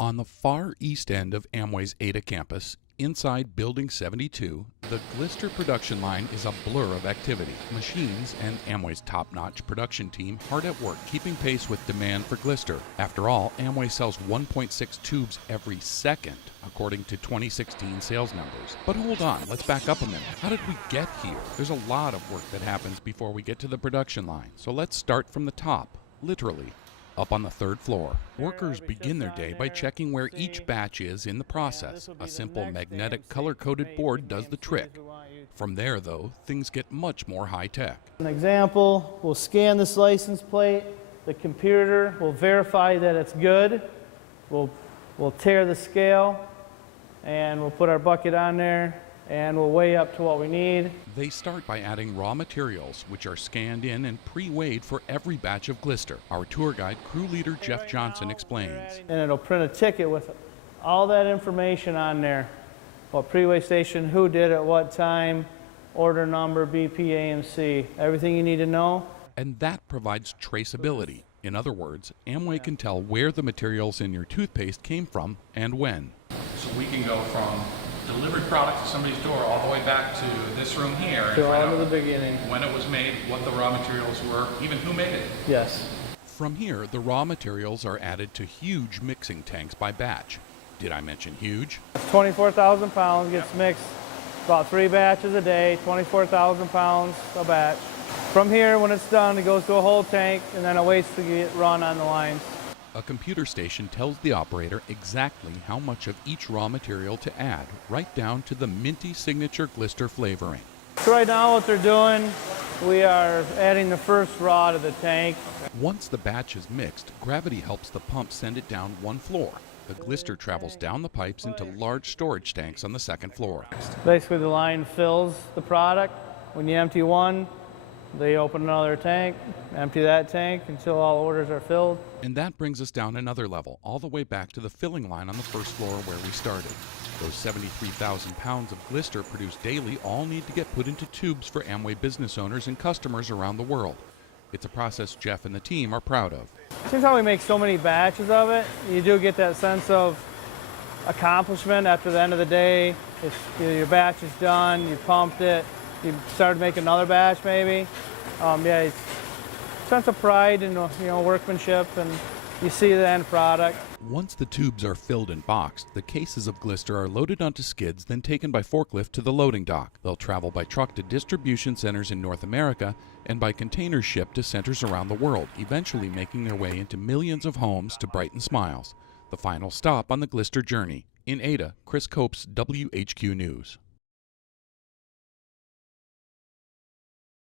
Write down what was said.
On the far east end of Amway's Ada campus, inside Building 72, the Glister production line is a blur of activity. Machines and Amway's top-notch production team hard at work keeping pace with demand for Glister. After all, Amway sells 1.6 tubes every second, according to 2016 sales numbers. But hold on, let's back up a minute. How did we get here? There's a lot of work that happens before we get to the production line. So let's start from the top, literally. Up on the third floor, workers begin their day by checking where each batch is in the process. A simple magnetic color-coded board does the trick. From there, though, things get much more high-tech. An example, we'll scan this license plate. The computer will verify that it's good. We'll tear the scale, and we'll put our bucket on there, and we'll weigh up to what we need. They start by adding raw materials, which are scanned in and pre-weighed for every batch of Glister. Our tour guide, crew leader Jeff Johnson, explains. And it'll print a ticket with all that information on there. What pre-weigh station, who did it, what time, order number, BP, AMC, everything you need to know. And that provides traceability. In other words, Amway can tell where the materials in your toothpaste came from and when. So we can go from delivered product to somebody's door all the way back to this room here and To find all out the beginning. when it was made, what the raw materials were, even who made it. Yes. From here, the raw materials are added to huge mixing tanks by batch. Did I mention huge? 24,000 pounds gets mixed about 3 batches a day, 24,000 pounds a batch. From here, when it's done, it goes to a whole tank and then it waits to get run on the lines. A computer station tells the operator exactly how much of each raw material to add, right down to the minty signature Glister flavoring. So right now what they're doing, we are adding the first raw to the tank. Once the batch is mixed, gravity helps the pump send it down one floor. The Glister travels down the pipes into large storage tanks on the second floor. Basically the line fills the product. When you empty one, they open another tank, empty that tank until all orders are filled. And that brings us down another level, all the way back to the filling line on the first floor where we started. Those 73,000 pounds of Glister produced daily all need to get put into tubes for Amway business owners and customers around the world. It's a process Jeff and the team are proud of. Since how we make so many batches of it, you do get that sense of accomplishment after the end of the day. Your batch is done, you pumped it, you started making another batch maybe. Yeah, it's a sense of pride and workmanship, and you see the end product. Once the tubes are filled and boxed, the cases of Glister are loaded onto skids, then taken by forklift to the loading dock. They'll travel by truck to distribution centers in North America and by container ship to centers around the world, eventually making their way into millions of homes to brighten smiles. The final stop on the Glister journey. In Ada, Chris Copes, WHQ News.